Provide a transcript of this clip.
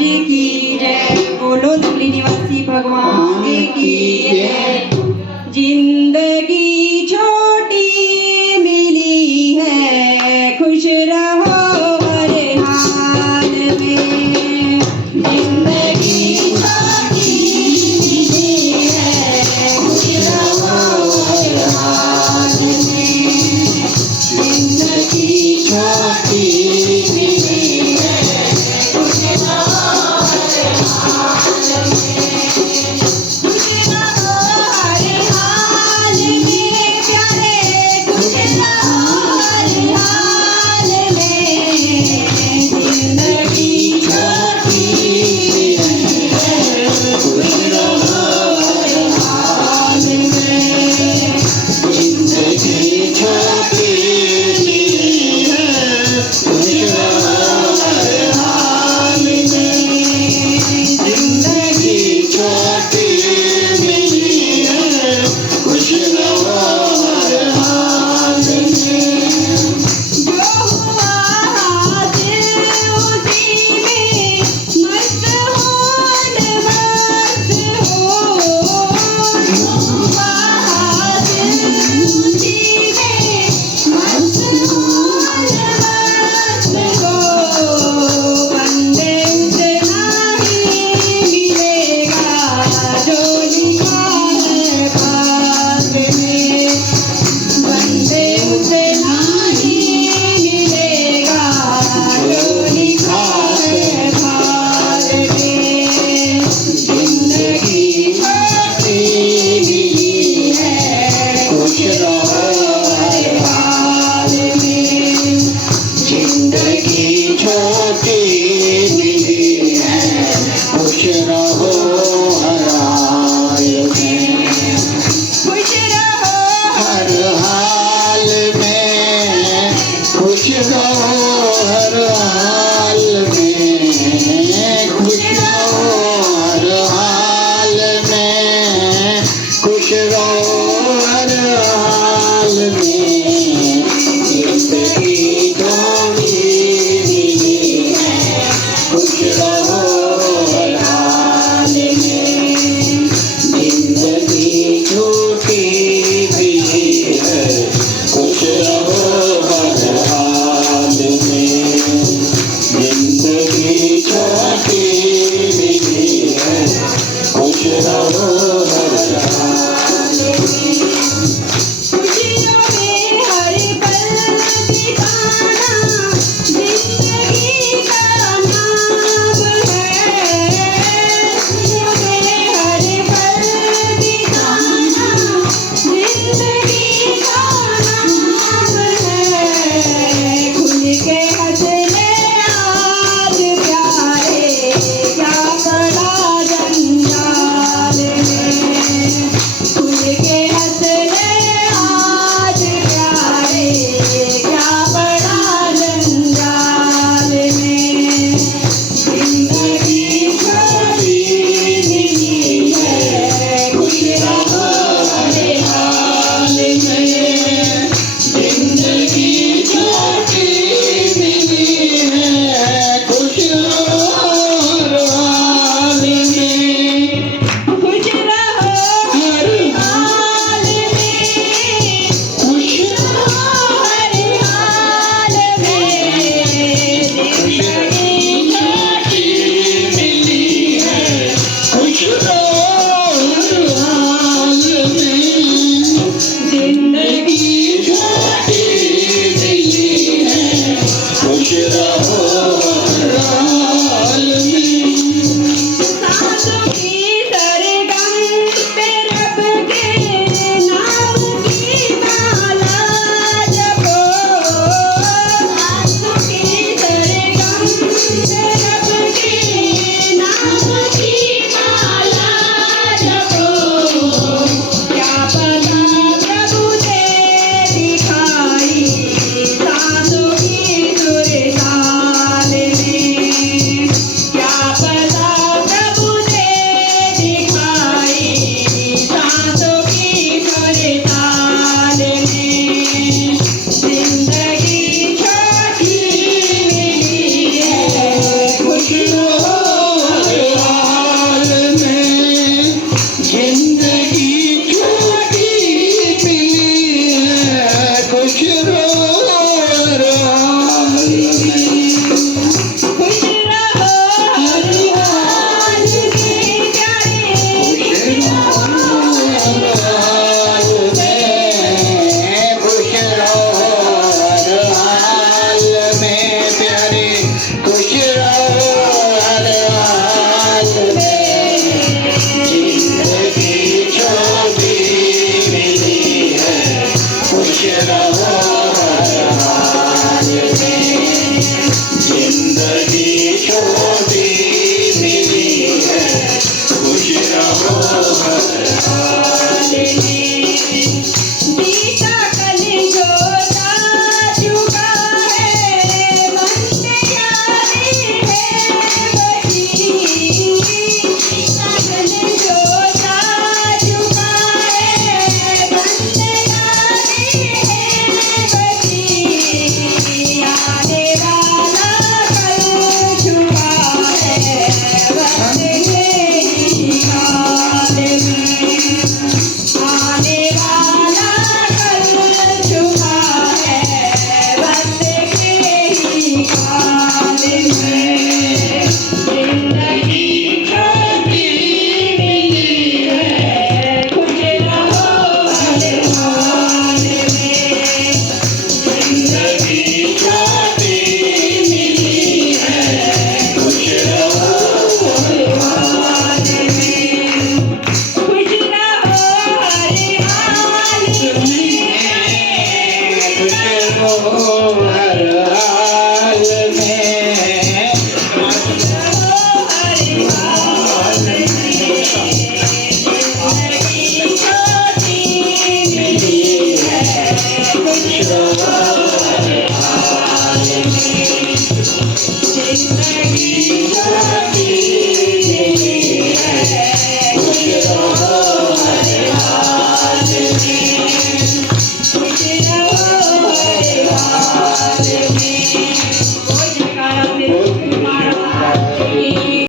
महाराज की जय। बोलो धूली निवासी भगवान की जय। जिंदगी छोटी मिली है, खुश रहो हर हाल में। जिंदगी छोटी मिली है, खुश रहो हर हाल में। जिंदगी छोटी मिली है, खुश रहो हर हाल में। खुश रहो हर हाल में प्यारे, खुश रहो हर हाल में। जिंदगी छोटी मिली है, खुश रहो हर हाल में। जिंदगी छोटी मिली है, खुश रहो हर हाल में। जिंदगी छोटी मिली है, खुश रहो हर हाल में। जो हुआ हासिल उसी में मस्त हो मस्त हो। जो हुआ हासिल उसी में मस्त हो मस्त हो। बंदे उतना ही मिलेगा जो लिखा है भाग में। बंदे उतना ही मिलेगा जो लिखा है भाग में। जिंदगी छोटी मिली है, खुश रहो हर हाल में। जिंदगी छोटी मिली है, खुश रहो हर हाल में। खुश रहो हर हाल में, खुश रहो हर हाल में। खुश रहो हर हाल में, खुश रहो हर हाल में। जिंदगी थोड़ी मिली है, खुश रहो हर हाल में। जिंदगी छोटी मिली है, खुश रहो हर हाल में। जिंदगी